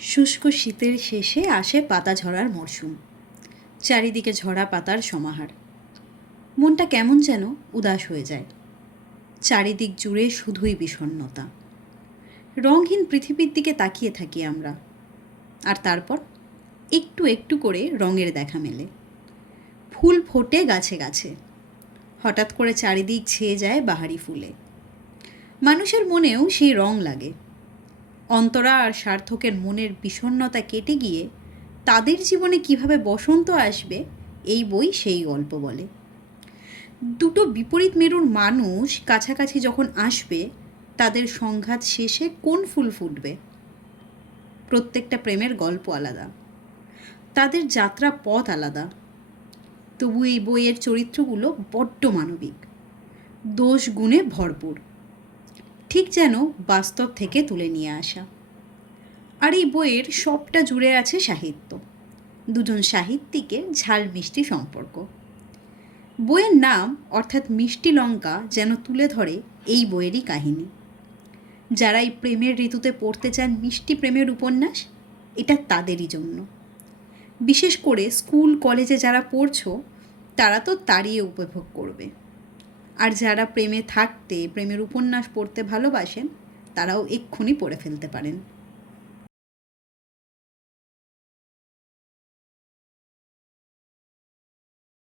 শুষ্ক শীতের শেষে আসে পাতা ঝরার মরশুম। চারিদিকে ঝরা পাতার সমাহার। মনটা কেমন যেন উদাস হয়ে যায়। চারিদিক জুড়ে শুধুই বিষণ্ণতা। রঙহীন পৃথিবীর দিকে তাকিয়ে থাকি আমরা। আর তারপর একটু একটু করে রঙের দেখা মেলে। ফুল ফোটে গাছে গাছে। হঠাৎ করে চারিদিক ছেয়ে যায় বাহারি ফুলে। মানুষের মনেও সেই রং লাগে। অন্তরা আর সার্থকের মনের বিষণ্ণতা কেটে গিয়ে তাদের জীবনে কিভাবে বসন্ত আসবে, এই বই সেই গল্প বলে। দুটো বিপরীত মেরুর মানুষ কাছাকাছি যখন আসবে, তাদের সংঘাত শেষে কোন ফুল ফুটবে? প্রত্যেকটা প্রেমের গল্প আলাদা, তাদের যাত্রা পথ আলাদা। তবু এই বইয়ের চরিত্রগুলো বড্ড মানবিক, দোষ গুণে ভরপুর, ঠিক যেন বাস্তব থেকে তুলে নিয়ে আসা। আর এই বইয়ের সবটা জুড়ে আছে সাহিত্য, দুজন সাহিত্যিকের ঝাল মিষ্টি সম্পর্ক। বইয়ের নাম অর্থাৎ মিষ্টি লঙ্কা যেন তুলে ধরে এই বইয়েরই কাহিনী। যারা এই প্রেমের ঋতুতে পড়তে চান মিষ্টি প্রেমের উপন্যাস, এটা তাদেরই জন্য। বিশেষ করে স্কুল কলেজে যারা পড়ছো, তারা তো তারই উপভোগ করবে। আর যারা প্রেমে থাকতে প্রেমের উপন্যাস পড়তে ভালোবাসেন, তারাও এক্ষুনি পড়ে ফেলতে পারেন।